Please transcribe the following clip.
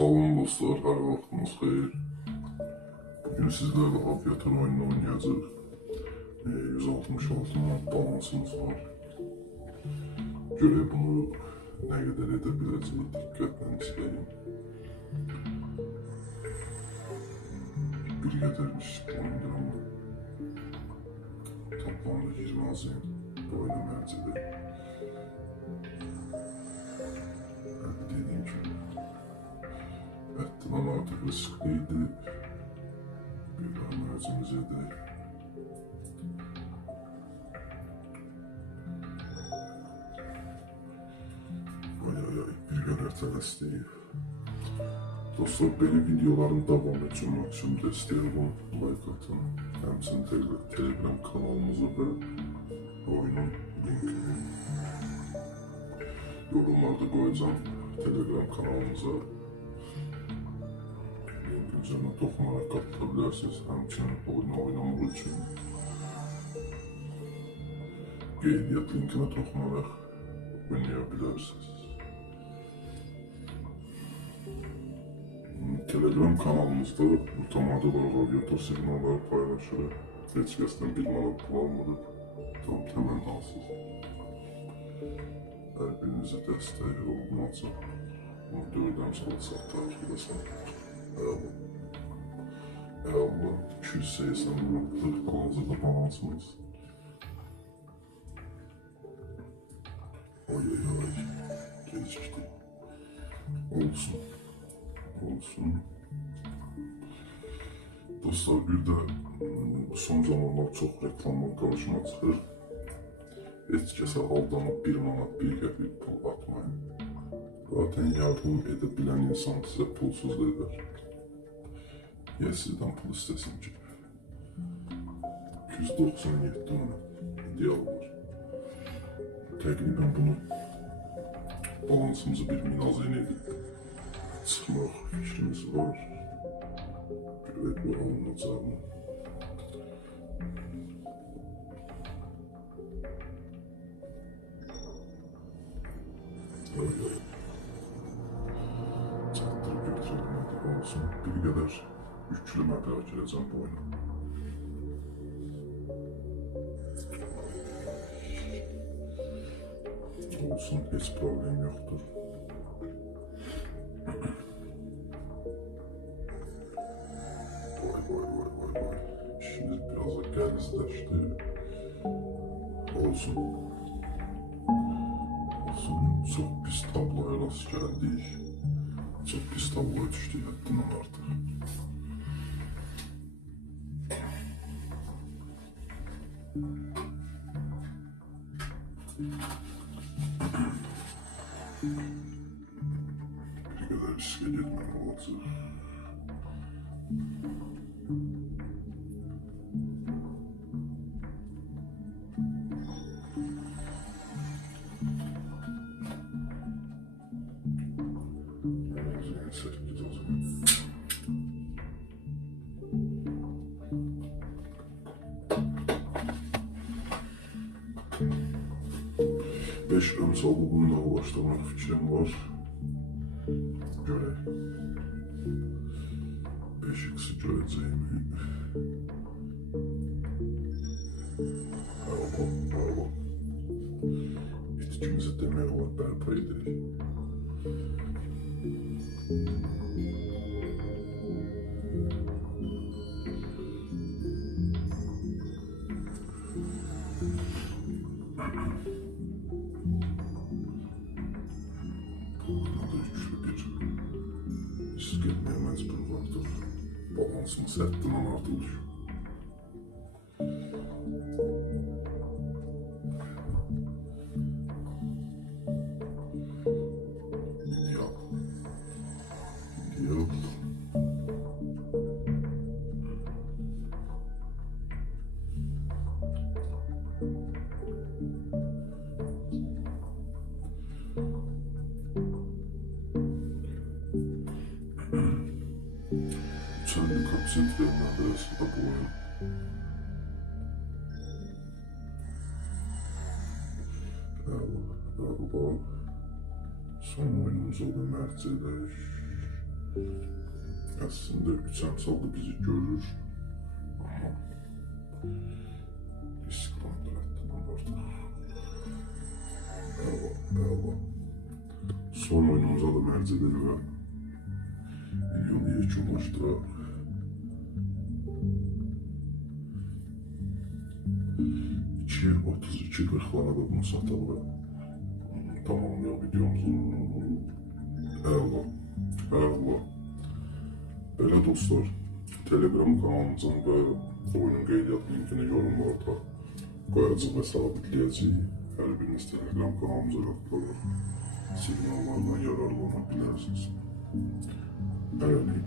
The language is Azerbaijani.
Salam dostlar, hər vaxtınız xeyir. Bugün sizlərlə aviator oyununu oynayacaq. 166'nın balansımız var. Görək bunu nə qədər edə biləcək, diqqətlə izləyin. Bir qədər disiplindir amma. Toplamda 20 azim boyuna mərcidir. Dediyim kimi. Həddindən artıq riskliydi. Bir daha mərcimiz edək. Bir qədər tələsliyik. Dostlar, belə videoların davamı üçün maksimum dəstək olun, like atın. Həmçinin Telegram kanalımızı və oyunun linkini yorumlarda qoyacağım. Telegram kanalımıza üzerine toxunarak qatılabilirsiniz. Həmçinin oyunu oynamaq üçün qeydiyyat linkine toxunarak oynayabilirsiniz. Telegram kanalımızda mütəmadi olaraq aviator siqnalları paylaşırıq. Heç kəsdən bir manat pul almırıq. Tam təmənnasız. Hər birinizi dəstək olunacaq. Onu dördəm saat takibləsin. Eyvallah 280 liralık kalacak balansımız. Oy gecikti. Olsun. Dostlar, bir de son zamanlar çok reklamlar karşıma çıxır. Heç kəsə aldanıb 1 manat 1 qəpik pul atmayın. Zaten yardım edebilen insan size pulsuz eder. Ya sizden pul istesin ki? 297 tane ideal var. Təqribən bunu balansımızı 1000 azın edib çıxmaq fikrimiz var. Görək bu alınacaq mı? Çatdırıb götürülmədi olsun. Bir qədər yüklü məbləğə girəcəm bu oyuna. Olsun, heç problem yoxdur. Vay. İşimiz biraz da gəlizləşdi. Olsun. Çox pis tabloya rast gəldik. Çox pis tabloya düşdük həddindən artıq. Bir qədər riskə getmək olacaq. Sekiz o zaman. Beş ömsal bununla ulaştırmak fikrim var. Görək. 5x'i görəcəyimi. Bravo. İtkimizi demək olar bərpa edirik. Siz getməyə məcbur vardır. Balansımız həddindən artıq. İdeal. Uçanın kapsiyonlarından birisi de bu oyun. Bravo. Son oyunumuza da mərc edək. Əslində 3 əmsalda bizi görür. Amma risk kontrolətdən artıq. Əla. Son oyunumuza da mərc edilir və videonu yekunlaşdıraq. 2:32:40'lara da bunu sataq və tamamlayaq videomuzu. Əla. Belə dostlar, Telegram kanalımızın və oyunun qeydiyyat linkini yorumlarda qoyacaq və sabitləyəcəyik. Hər biriniz Telegram kanalımıza qatılır, siqnallardan yararlana bilərsiniz. Hələlik.